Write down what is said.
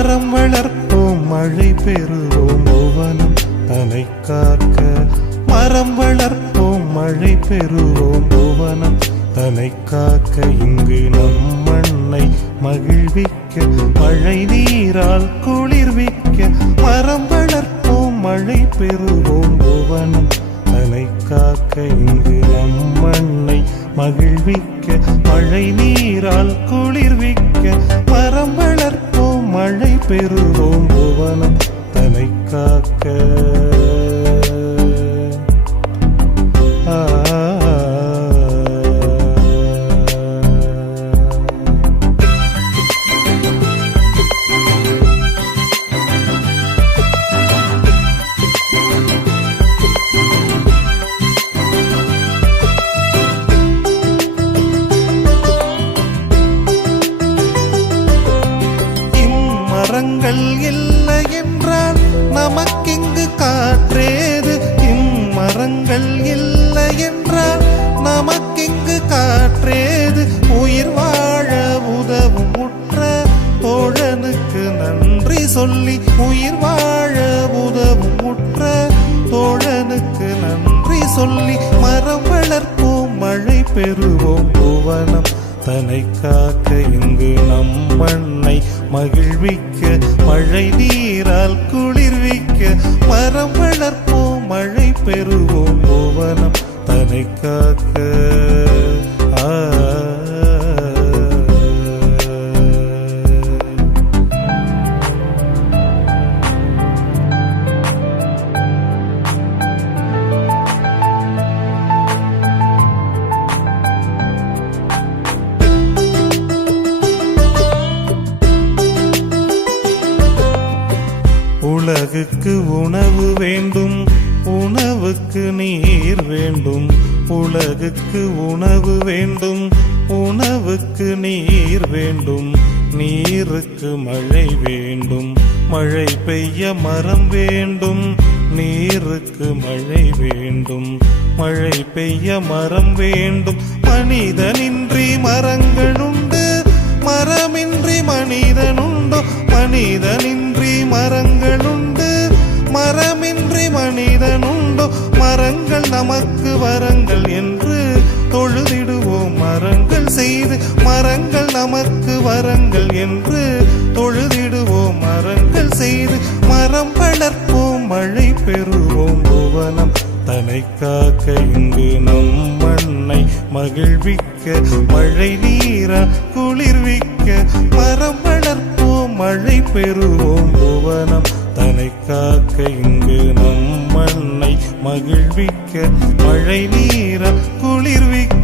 மரம் வளர்ப்போம் மழை பெறுவோம் புவனம் தனை காக்க. மரம் வளர்ப்போம் மழை பெறுவோம் புவனம் தனை காக்க. இங்கு நம் மண்ணை மகிழ்விக்க மழை நீரால் குளிர்விக்க. மரம் வளர்ப்போம் மழை பெறுவோம் புவனம் தனை காக்க. இங்கு நம் மண்ணை மகிழ்விக்க மழை நீரால் குளிர்விக்க. மரம் வளர்ப்போம் மழை பெறுவோம் புவனம் தனை காக்க. மரங்கள் இல்லை என்றால் நமக்கிங்கு காற்றேது. இம்மரங்கள் இல்லை என்றால் நமக்கிங்கு காற்றேது. உயிர் வாழ உதவும் உற்ற தோழனுக்கு நன்றி சொல்லி. உயிர் வாழ உதவும் உற்ற தோழனுக்கு நன்றி சொல்லி. மரம் வளர்ப்போம் மழை பெறுவோம் புவனம் தனை காக்க. இங்கு நம் மண்ணை மகிழ்விக்க மழை நீரால் குளிர்விக்க. மரம் வளர்ப்போம் மழை பெறுவோம் புவனம் தனை காக்க. உலகுக்கு உணவு வேண்டும், உணவுக்கு நீர் வேண்டும். உலகுக்கு உணவு வேண்டும், உணவுக்கு நீர் வேண்டும். நீருக்கு மழை வேண்டும், மழை பெய்ய மரம் வேண்டும். நீருக்கு மழை வேண்டும், மழை பெய்ய மரம் வேண்டும். மனிதனின்றி மரங்களுண்டு, மரமின்றி மனிதனுண்டோ. மனிதனின்றி மரங்களுண்டு, மரமின்றி மனிதனுண்டோ. மரங்கள் நமக்கு வரங்கள் என்று தொழுதிடுவோம் மரங்கள் செய்து. மரங்கள் நமக்கு வரங்கள் என்று தொழுதிடுவோம் மரங்கள் செய்து. மரம் வளர்ப்போம் மழை பெறுவோம் புவனம் தனை காக்க. இங்கு நம் மண்ணை மகிழ்விக்க மழை நீரா குளிர்விக்க. மரம் வளர்ப்போம் மழை பெறுவோம் புவனம் தனை காக்க. இங்கு நம் மண்ணை மகிழ்விக்க மழை நீரா குளிர்விக்க.